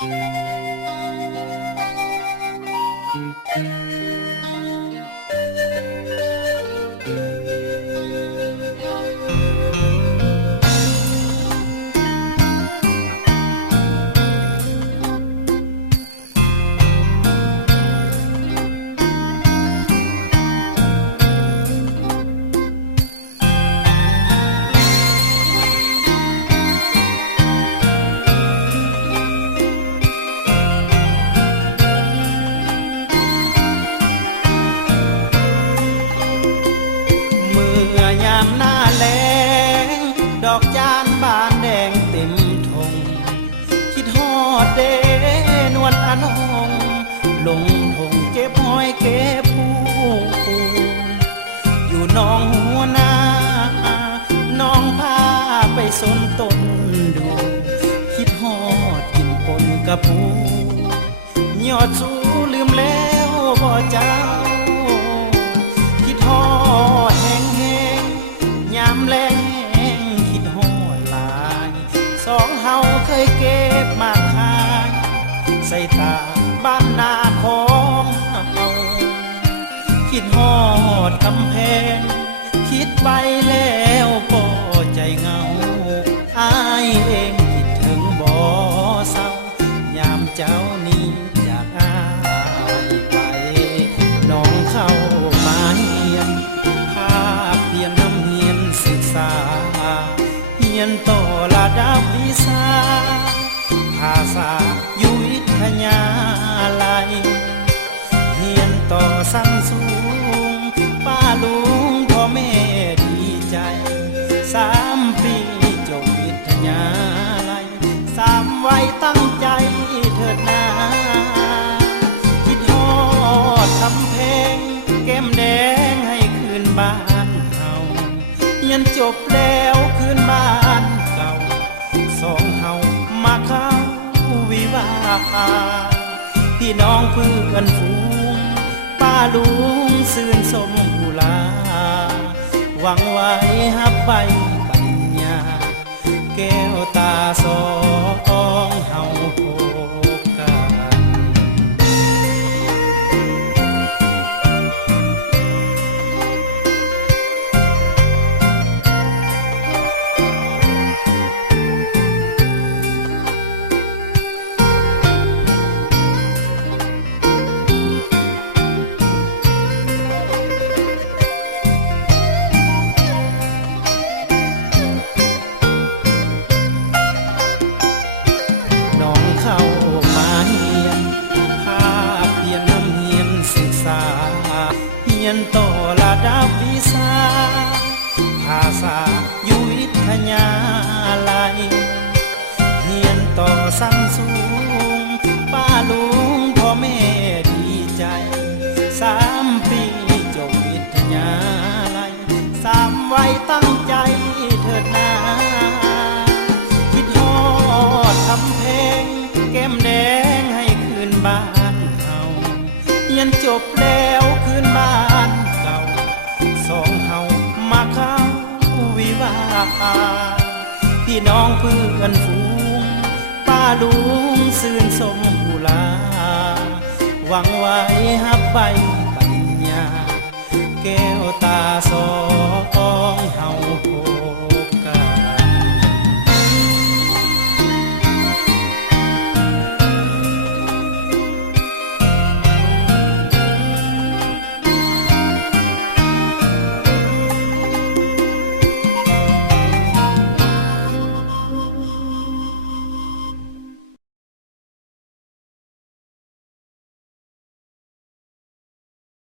ดอกจานบานแดงเต็มทงคิดฮอดเดนวลอนงลงทงเก็บหอยเก็บปูอยู่น้องหัวนาน้องพาไปสนต้นดูคิดฮอดกินปนกระปูยอดสูลืมแล้วบ่เจ้าคิดฮอดแห้งแห้งยามแลงสองเฮาเคยเก็บมาขายใส่ตาบ้านนาของเฮาคิดฮอดกำแพงคิดไปแล้วก็ใจเงาอายเองคิดถึงบ่เศร้ายามเจ้านี้จากอายไปน้องเข้ามาเฮียนภาคเพียนน้ำเฮียนศึกษาเฮียนต่อระดับวิชาภาษาอยู่วิทยาลัยเฮียนต่อสั้นสูงป้าลุงพ่อแม่ดีใจ3 ปีจบวิทยาลัย3 วัยตั้งใจเถิดนาคิดฮอดคำเพลงแก้มแดงให้คืนบ้านเฮาเฮียนจบแล้วคืนบ้านเก่าสองเฮามาเข้าวิวาพี่น้องเพื่อนฝูงป้าลุงซื่นสมกุลาหวังไว้ฮับใบปัญญาแก้วตาสองเฮาพบกันเฮียนต่อระดับวิชาภาษาอยู่วิทยาลัยเฮียนต่อสั้นสูงป้าลุงพ่อแม่ดีใจ3 ปีจบวิทยาลัย3 วัยตั้งใจเถิดนาคิดฮอดคำเพลงแก้มแดงให้คืนบ้านเฮาเฮียนจบแล้วคืนบ้านเก่าสองเฮามาเข้าวิวาพี่น้องเพื่อนฝูงป้าลุงซื่นสมกุลาหวังไว้ฮับใบปัญญาแก้วตาสองเฮาพ